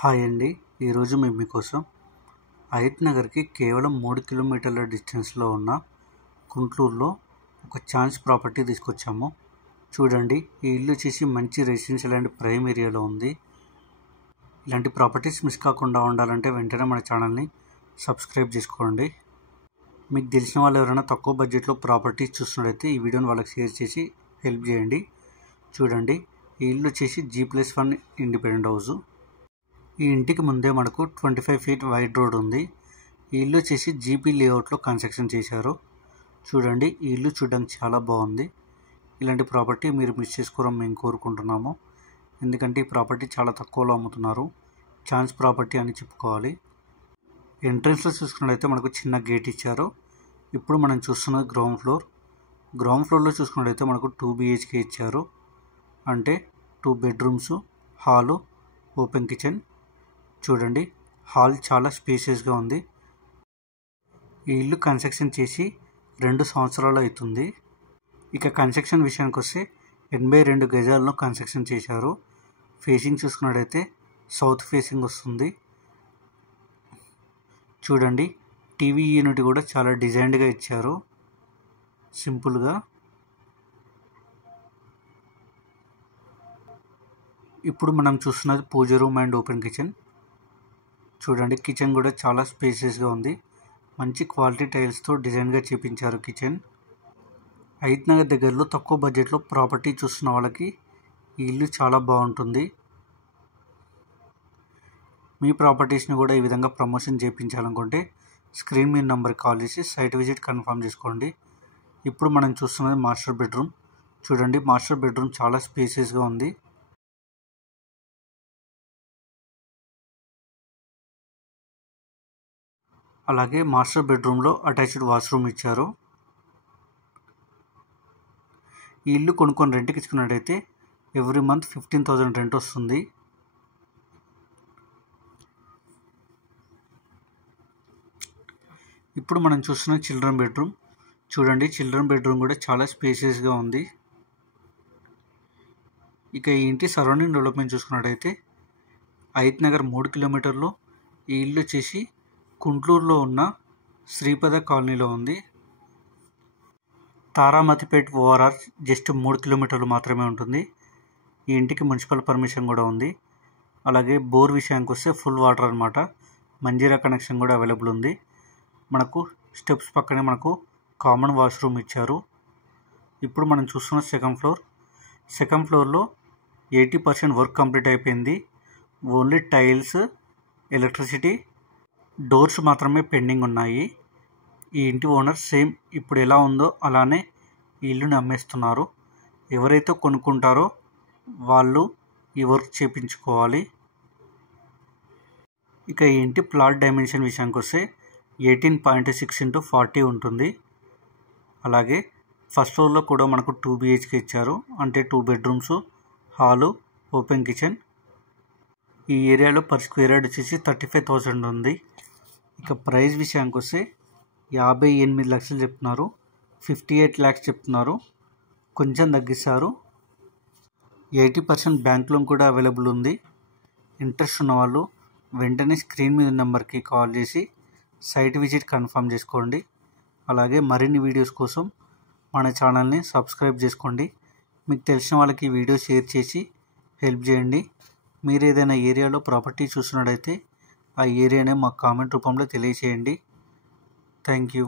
Hi అండి. ఈరోజు మేము మీకోసం హయత్ నగర్కి కేవలం 3 కిలోమీటర్ల డిస్టెన్స్లో ఉన్న గుంటూరులో ఒక ఛాన్స్ ప్రాపర్టీ తీసుకొచ్చాము. చూడండి, ఈ ఇల్లు వచ్చేసి మంచి రెసిడెన్షియల్ అండ్ ప్రైమ్ ఏరియాలో ఉంది. ఇలాంటి ప్రాపర్టీస్ మిస్ కాకుండా ఉండాలంటే వెంటనే మన ఛానల్ని సబ్స్క్రైబ్ చేసుకోండి. మీకు తెలిసిన వాళ్ళు ఎవరైనా తక్కువ బడ్జెట్లో ప్రాపర్టీస్ చూస్తున్నట్టయితే ఈ వీడియోని వాళ్ళకి షేర్ చేసి హెల్ప్ చేయండి. చూడండి, ఈ ఇల్లు వచ్చేసి G+1 ఇండిపెండెంట్ హౌస్. ఈ ఇంటికి ముందే మనకు 25 ఫీట్ వైడ్ రోడ్ ఉంది. ఈ ఇల్లు వచ్చేసి జీపీ లేఅవుట్లో కన్స్ట్రక్షన్ చేశారు. చూడండి, ఈ ఇల్లు చూడడానికి చాలా బాగుంది. ఇలాంటి ప్రాపర్టీ మీరు మిస్ చేసుకోవడం మేము కోరుకుంటున్నాము. ఎందుకంటే ఈ ప్రాపర్టీ చాలా తక్కువలో అమ్ముతున్నారు. ఛాన్స్ ప్రాపర్టీ అని చెప్పుకోవాలి. ఎంట్రన్స్లో చూసుకున్నట్లయితే మనకు చిన్న గేట్ ఇచ్చారు. ఇప్పుడు మనం చూస్తున్నది గ్రౌండ్ ఫ్లోర్. గ్రౌండ్ ఫ్లోర్లో చూసుకున్నట్లయితే మనకు 2 BHK ఇచ్చారు. అంటే 2 బెడ్రూమ్స్, హాలు, ఓపెన్ కిచెన్. చూడండి, హాల్ చాలా స్పేషియస్గా ఉంది. ఈ ఇల్లు కన్స్ట్రక్షన్ చేసి 2 సంవత్సరాలు అవుతుంది. ఇక కన్స్ట్రక్షన్ విషయానికి వస్తే 82 గజాలను కన్స్ట్రక్షన్ చేశారు. ఫేసింగ్ చూసుకున్నట్టయితే సౌత్ ఫేసింగ్ వస్తుంది. చూడండి, టీవీ యూనిట్ కూడా చాలా డిజైన్డ్గా ఇచ్చారు, సింపుల్గా. ఇప్పుడు మనం చూస్తున్నది పూజ రూమ్ అండ్ ఓపెన్ కిచెన్. చూడండి, కిచెన్ కూడా చాలా స్పేసియస్గా ఉంది. మంచి క్వాలిటీ టైల్స్తో డిజైన్గా చేపించారు కిచెన్. హయత్ నగర్ దగ్గరలో తక్కువ బడ్జెట్లో ప్రాపర్టీ చూస్తున్న వాళ్ళకి ఈ ఇల్లు చాలా బాగుంటుంది. మీ ప్రాపర్టీస్ని కూడా ఈ విధంగా ప్రమోషన్ చేయించాలనుకుంటే స్క్రీన్ మీద నెంబర్కి కాల్ చేసి సైట్ విజిట్ కన్ఫర్మ్ చేసుకోండి. ఇప్పుడు మనం చూస్తున్నది మాస్టర్ బెడ్రూమ్. చూడండి, మాస్టర్ బెడ్రూమ్ చాలా స్పేసియస్గా ఉంది. అలాగే మాస్టర్ బెడ్రూమ్లో అటాచ్డ్ వాష్రూమ్ ఇచ్చారు. ఈ ఇల్లు కొనుక్కొని రెంట్కి ఇచ్చుకున్నట్టయితే ఎవ్రీ మంత్ 15,000 రెంట్ వస్తుంది. ఇప్పుడు మనం చూస్తున్న చిల్డ్రన్ బెడ్రూమ్. చూడండి, చిల్డ్రన్ బెడ్రూమ్ కూడా చాలా స్పేసియస్గా ఉంది. ఇక ఈ ఇంటి సరౌండింగ్ డెవలప్మెంట్ చూసుకున్నట్టయితే హయత్ నగర్ 3 కిలోమీటర్లు. ఈ ఇల్లు వచ్చేసి గుంటూరులో ఉన్న శ్రీపద కాలనీలో ఉంది. తారామతిపేట్ ORR జస్ట్ 3 కిలోమీటర్లు మాత్రమే ఉంటుంది. ఈ ఇంటికి మున్సిపల్ పర్మిషన్ కూడా ఉంది. అలాగే బోర్ విషయానికి వస్తే ఫుల్ వాటర్ అనమాట. మంజీరా కనెక్షన్ కూడా అవైలబుల్ ఉంది. మనకు స్టెప్స్ పక్కనే మనకు కామన్ వాష్రూమ్ ఇచ్చారు. ఇప్పుడు మనం చూస్తున్న సెకండ్ ఫ్లోర్లో 80% వర్క్ కంప్లీట్ అయిపోయింది. ఓన్లీ టైల్స్, ఎలక్ట్రిసిటీ, డోర్స్ మాత్రమే పెండింగ్ ఉన్నాయి. ఈ ఇంటి ఓనర్ సేమ్ ఇప్పుడు ఎలా ఉందో అలానే ఈ ఇల్లుని అమ్మేస్తున్నారు. ఎవరైతే కొనుక్కుంటారో వాళ్ళు ఈ వర్క్ చేయించుకోవాలి. ఇక ఈ ఇంటి ప్లాట్ డైమెన్షన్ విషయానికి వస్తే 18.6 × 40 ఉంటుంది. అలాగే ఫస్ట్ ఫ్లోర్లో కూడా మనకు 2 BHK ఇచ్చారు. అంటే 2 బెడ్రూమ్స్, హాలు, ఓపెన్ కిచెన్. ఈ ఏరియాలో పర్ స్క్వేర్ యార్డ్ వచ్చేసి 35,000 ఉంది. ఇక ప్రైస్ విషయానికి వస్తే 58 లక్షలు చెప్తున్నారు. 58 lakhs చెప్తున్నారు. కొంచెం తగ్గిస్తారు. 80% బ్యాంక్ లోన్ కూడా అవైలబుల్ ఉంది. ఇంట్రెస్ట్ ఉన్న వాళ్ళు వెంటనే స్క్రీన్ మీద నెంబర్కి కాల్ చేసి సైట్ విజిట్ కన్ఫర్మ్ చేసుకోండి. అలాగే మరిన్ని వీడియోస్ కోసం మన ఛానల్ని సబ్స్క్రైబ్ చేసుకోండి. మీకు తెలిసిన వాళ్ళకి ఈ వీడియో షేర్ చేసి హెల్ప్ చేయండి. మీరు ఏదైనా ఏరియాలో ప్రాపర్టీ చూస్తున్నట్టయితే ఆ ఏరియానే మాకు కామెంట్ రూపంలో తెలియచేయండి. Thank you.